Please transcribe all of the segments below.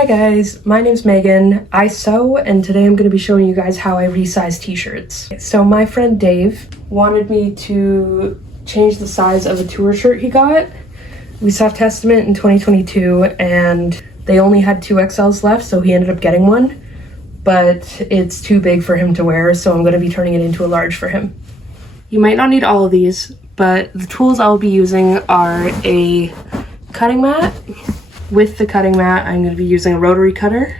Hi guys, my name's Megan. I sew and today I'm going to be showing you guys how I resize t-shirts. So my friend Dave wanted me to change the size of a tour shirt he got. We saw Testament in 2022 and they only had 2XLs left, so he ended up getting one, but it's too big for him to wear, so I'm going to be turning it into a large for him. You might not need all of these, but the tools I'll be using are a cutting mat. With the cutting mat, I'm going to be using a rotary cutter.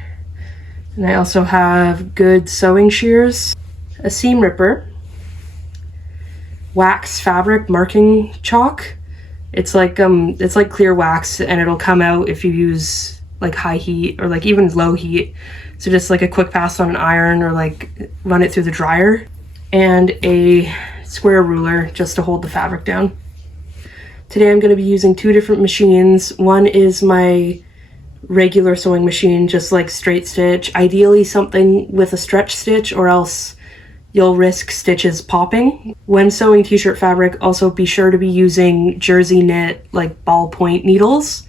And I also have good sewing shears, a seam ripper, wax fabric marking chalk. It's like clear wax and it'll come out if you use like high heat or like even low heat. So just like a quick pass on an iron or like run it through the dryer. And a square ruler just to hold the fabric down. Today I'm going to be using two different machines. One is my regular sewing machine, just like straight stitch, ideally something with a stretch stitch or else you'll risk stitches popping. When sewing t-shirt fabric, also be sure to be using jersey knit like ballpoint needles,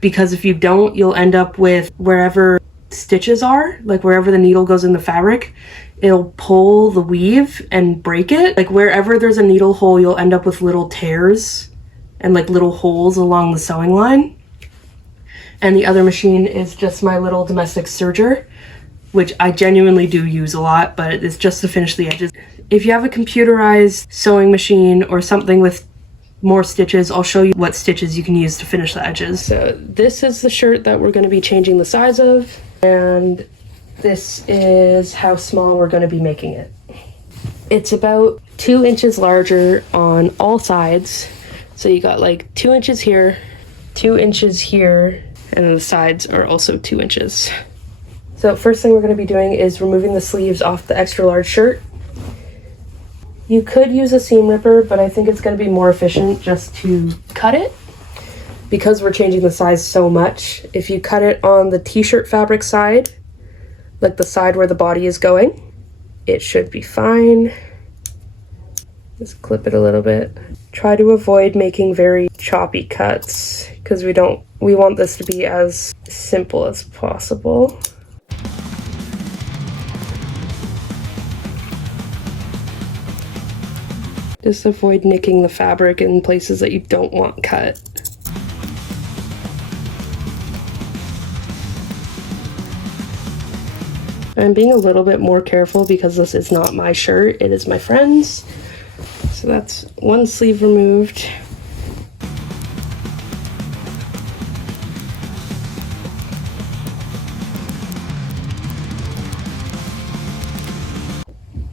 because if you don't, you'll end up with wherever stitches are, like wherever the needle goes in the fabric, it'll pull the weave and break it. Like wherever there's a needle hole, you'll end up with little tears and like little holes along the sewing line. And the other machine is just my little domestic serger, which I genuinely do use a lot, but it's just to finish the edges. If you have a computerized sewing machine or something with more stitches, I'll show you what stitches you can use to finish the edges. So this is the shirt that we're going to be changing the size of, and this is how small we're going to be making it. It's about 2 inches larger on all sides. So you got like 2 inches here, 2 inches here, and then the sides are also 2 inches. So first thing we're going to be doing is removing the sleeves off the extra large shirt. You could use a seam ripper, but I think it's going to be more efficient just to cut it because we're changing the size so much. If you cut it on the t-shirt fabric side, like the side where the body is going, it should be fine. Just clip it a little bit. Try to avoid making very choppy cuts because we want this to be as simple as possible. Just avoid nicking the fabric in places that you don't want cut. I'm being a little bit more careful because this is not my shirt, it is my friend's. So that's one sleeve removed.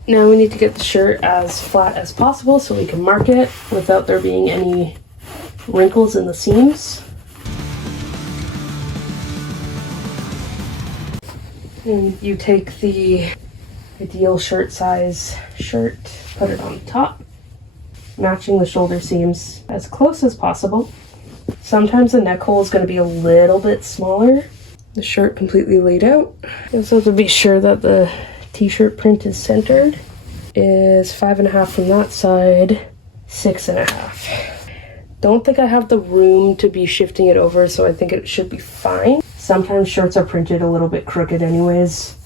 Now we need to get the shirt as flat as possible so we can mark it without there being any wrinkles in the seams. And you take the ideal shirt size shirt, put it on top, matching the shoulder seams as close as possible. Sometimes the neck hole is going to be a little bit smaller. The shirt completely laid out. And so to be sure that the t-shirt print is centered is 5.5 from that side, 6.5. Don't think I have the room to be shifting it over, so I think it should be fine. Sometimes shirts are printed a little bit crooked anyways.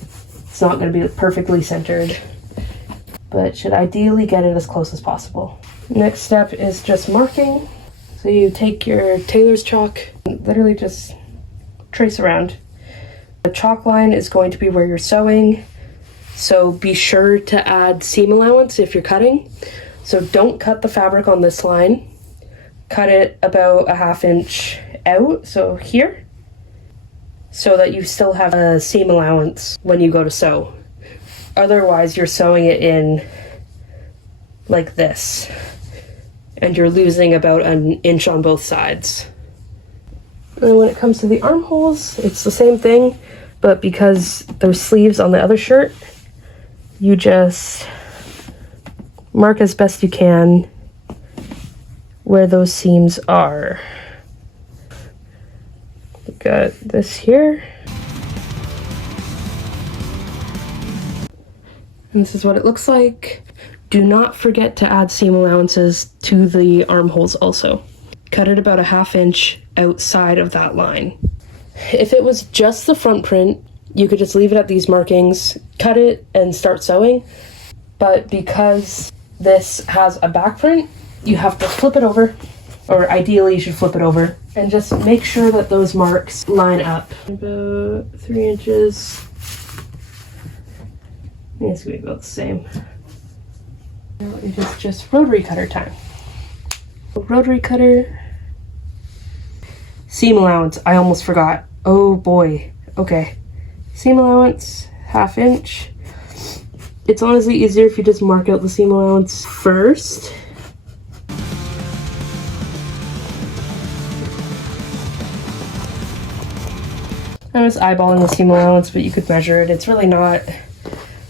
It's not going to be perfectly centered, but should ideally get it as close as possible. Next step is just marking. So you take your tailor's chalk and literally just trace around. The chalk line is going to be where you're sewing, so be sure to add seam allowance if you're cutting. So don't cut the fabric on this line. Cut it about a 1/2 inch out, so here, so that you still have a seam allowance when you go to sew. Otherwise, you're sewing it in like this, and you're losing about 1 inch on both sides. And when it comes to the armholes, it's the same thing, but because there's sleeves on the other shirt, you just mark as best you can where those seams are. You got this here. And this is what it looks like. Do not forget to add seam allowances to the armholes also. Cut it about a 1/2 inch outside of that line. If it was just the front print, you could just leave it at these markings, cut it, and start sewing. But because this has a back print, you have to flip it over, or ideally you should flip it over, and just make sure that those marks line up. About 3 inches. It's gonna be about the same. Now it is just rotary cutter time. Rotary cutter. Seam allowance, I almost forgot. Oh boy. Okay. Seam allowance, 1/2 inch. It's honestly easier if you just mark out the seam allowance first. I'm just eyeballing the seam allowance, but you could measure it. It's really not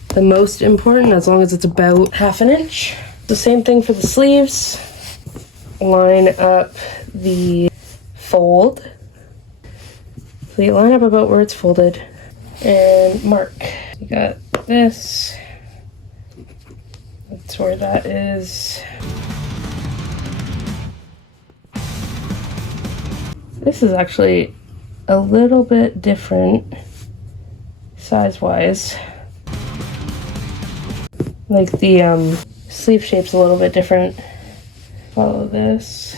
the most important as long as it's about 1/2 inch. The same thing for the sleeves. Line up the fold. So you line up about where it's folded and mark. You got this. That's where that is. This is actually a little bit different size-wise. Like the sleeve shape's a little bit different. Follow this.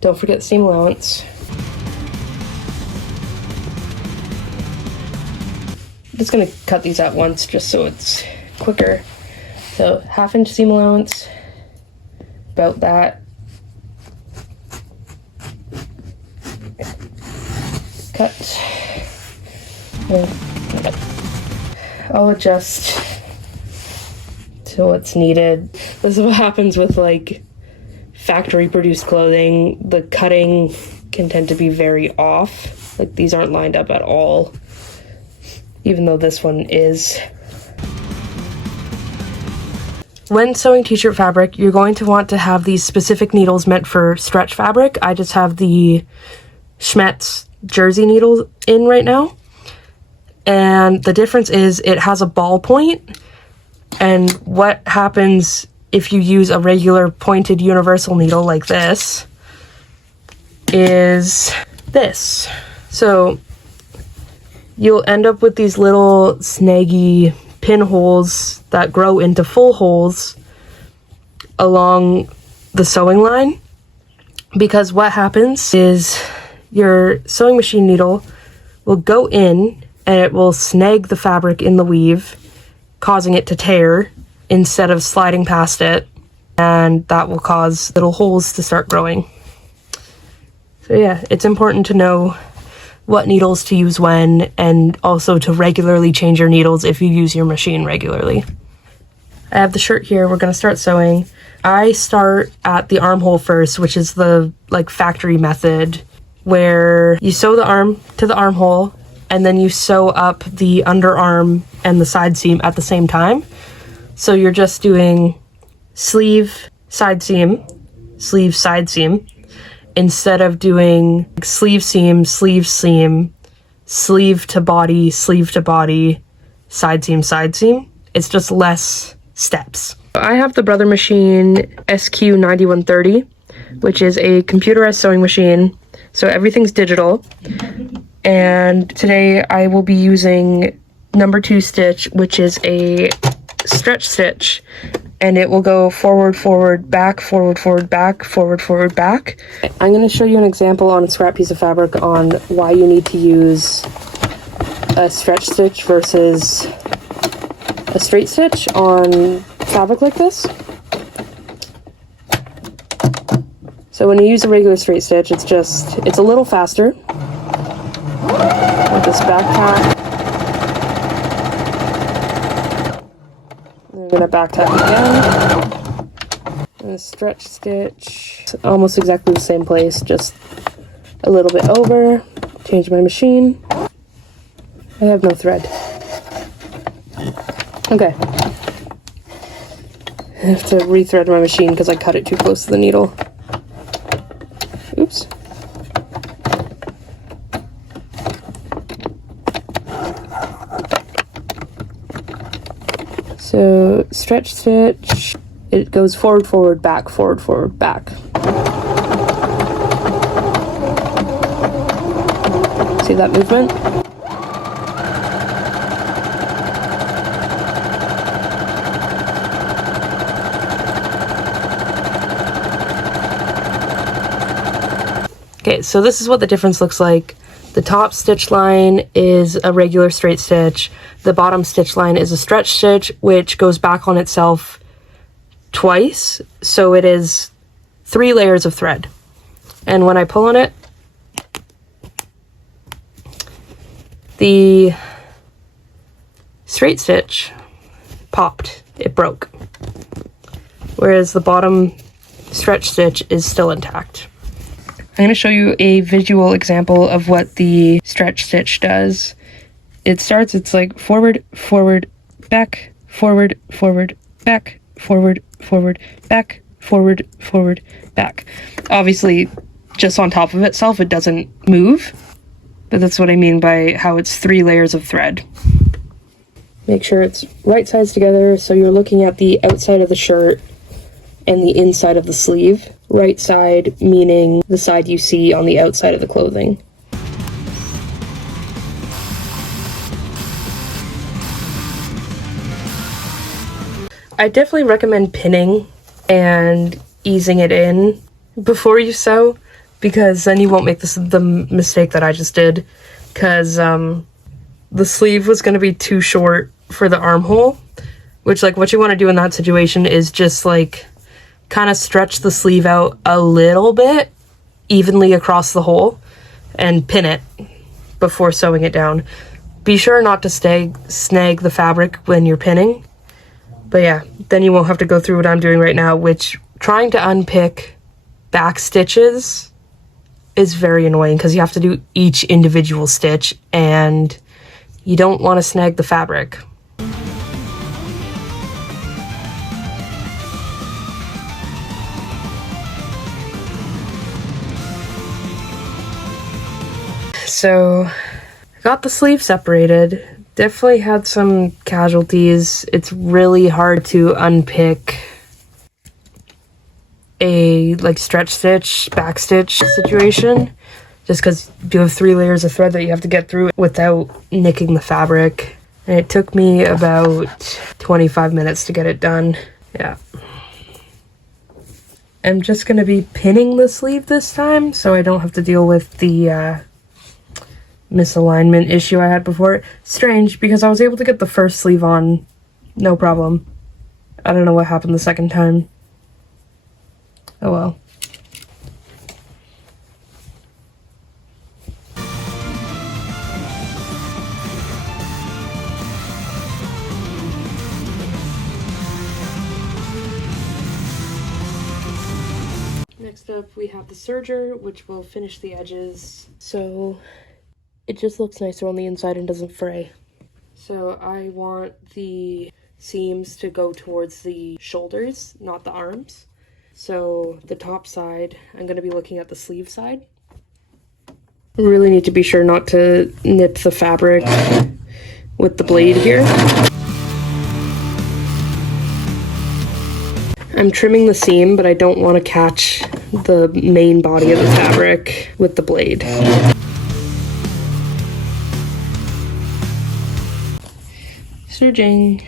Don't forget seam allowance. I'm just gonna cut these at once just so it's quicker. So 1/2 inch seam allowance, about that. Cut. I'll adjust to what's needed. This is what happens with like factory produced clothing. The cutting can tend to be very off. Like these aren't lined up at all, even though this one is. When sewing t-shirt fabric, you're going to want to have these specific needles meant for stretch fabric. I just have the Schmetz jersey needles in right now. And the difference is it has a ball point. And what happens if you use a regular pointed universal needle like this is this. So you'll end up with these little snaggy pinholes that grow into full holes along the sewing line, because what happens is your sewing machine needle will go in and it will snag the fabric in the weave, causing it to tear instead of sliding past it, and that will cause little holes to start growing. So yeah, it's important to know what needles to use when, and also to regularly change your needles if you use your machine regularly. I have the shirt here. We're going to start sewing. I start at the armhole first, which is the like factory method, where you sew the arm to the armhole and then you sew up the underarm and the side seam at the same time. So you're just doing sleeve, side seam, sleeve, side seam, instead of doing sleeve seam, sleeve seam, sleeve to body, side seam, side seam. It's just less steps. I have the Brother Machine SQ9130, which is a computerized sewing machine. So everything's digital. And today I will be using number 2 stitch, which is a stretch stitch. And it will go forward, forward, back, forward, forward, back, forward, forward, back. I'm going to show you an example on a scrap piece of fabric on why you need to use a stretch stitch versus a straight stitch on fabric like this. So when you use a regular straight stitch, it's a little faster. With this backpack. I'm going to back tack again, and a stretch stitch, almost exactly the same place, just a little bit over, change my machine. I have no thread. Okay. I have to rethread my machine because I cut it too close to the needle. Oops. So stretch stitch, it goes forward, forward, back, forward, forward, back. So See that movement? Okay, so this is what the difference looks like. The top stitch line is a regular straight stitch. The bottom stitch line is a stretch stitch, which goes back on itself twice. So it is 3 layers of thread. And when I pull on it, the straight stitch popped. It broke. Whereas the bottom stretch stitch is still intact. I'm going to show you a visual example of what the stretch stitch does. It's like forward, forward, back, forward, forward, back, forward, forward, back, forward, forward, back. Obviously, just on top of itself, it doesn't move, but that's what I mean by how it's 3 layers of thread. Make sure it's right sides together, so you're looking at the outside of the shirt and the inside of the sleeve. Right side meaning the side you see on the outside of the clothing. I definitely recommend pinning and easing it in before you sew, because then you won't make the mistake that I just did, because the sleeve was going to be too short for the armhole, which, like, what you want to do in that situation is just like kind of stretch the sleeve out a little bit evenly across the hole and pin it before sewing it down. Be sure not to snag the fabric when you're pinning. But yeah, then you won't have to go through what I'm doing right now, which trying to unpick back stitches is very annoying because you have to do each individual stitch and you don't want to snag the fabric. So I got the sleeve separated. Definitely had some casualties. It's really hard to unpick a like stretch stitch, back stitch situation, just because you have 3 layers of thread that you have to get through without nicking the fabric. And it took me about 25 minutes to get it done. Yeah. I'm just gonna be pinning the sleeve this time so I don't have to deal with the misalignment issue I had before. Strange, because I was able to get the first sleeve on no problem. I don't know what happened the second time. Oh well. Next up we have the serger, which will finish the edges so it just looks nicer on the inside and doesn't fray. So I want the seams to go towards the shoulders, not the arms. So the top side, I'm going to be looking at the sleeve side. Really need to be sure not to nip the fabric with the blade here. I'm trimming the seam, but I don't want to catch the main body of the fabric with the blade. Serging.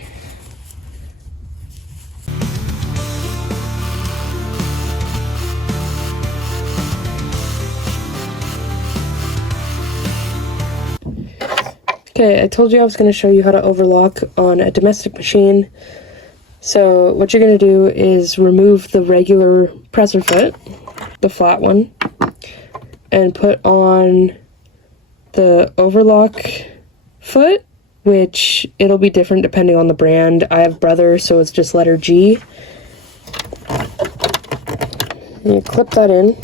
Okay, I told you I was going to show you how to overlock on a domestic machine. So what you're going to do is remove the regular presser foot, the flat one, and put on the overlock foot, which it'll be different depending on the brand. I have Brother, so it's just letter G. And you clip that in.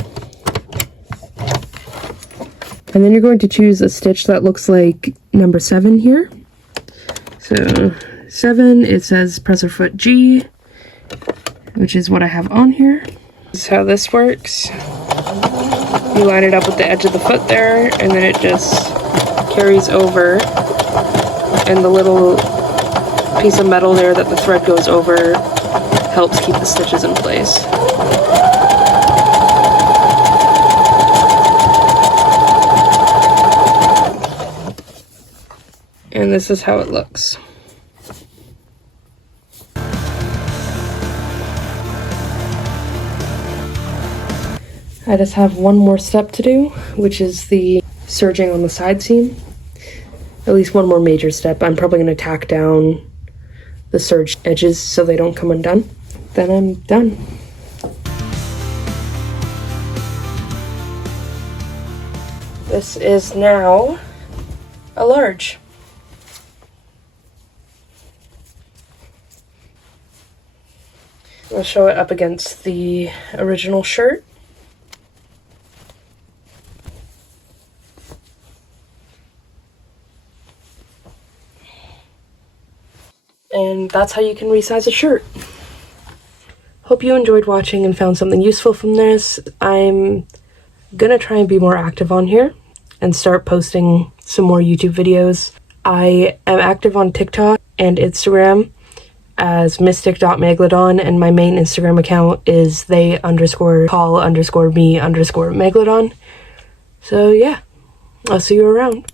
And then you're going to choose a stitch that looks like number 7 here. So 7, it says presser foot G, which is what I have on here. This is how this works. You line it up with the edge of the foot there, and then it just carries over, and the little piece of metal there that the thread goes over helps keep the stitches in place. And this is how it looks. I just have one more step to do, which is the serging on the side seam. At least one more major step. I'm probably going to tack down the serge edges so they don't come undone. Then I'm done. This is now a large. I'll show it up against the original shirt. And that's how you can resize a shirt. Hope you enjoyed watching and found something useful from this. I'm gonna try and be more active on here and start posting some more YouTube videos. I am active on TikTok and Instagram as mystic.megalodon, and my main Instagram account is they_call_me_megalodon. So yeah, I'll see you around.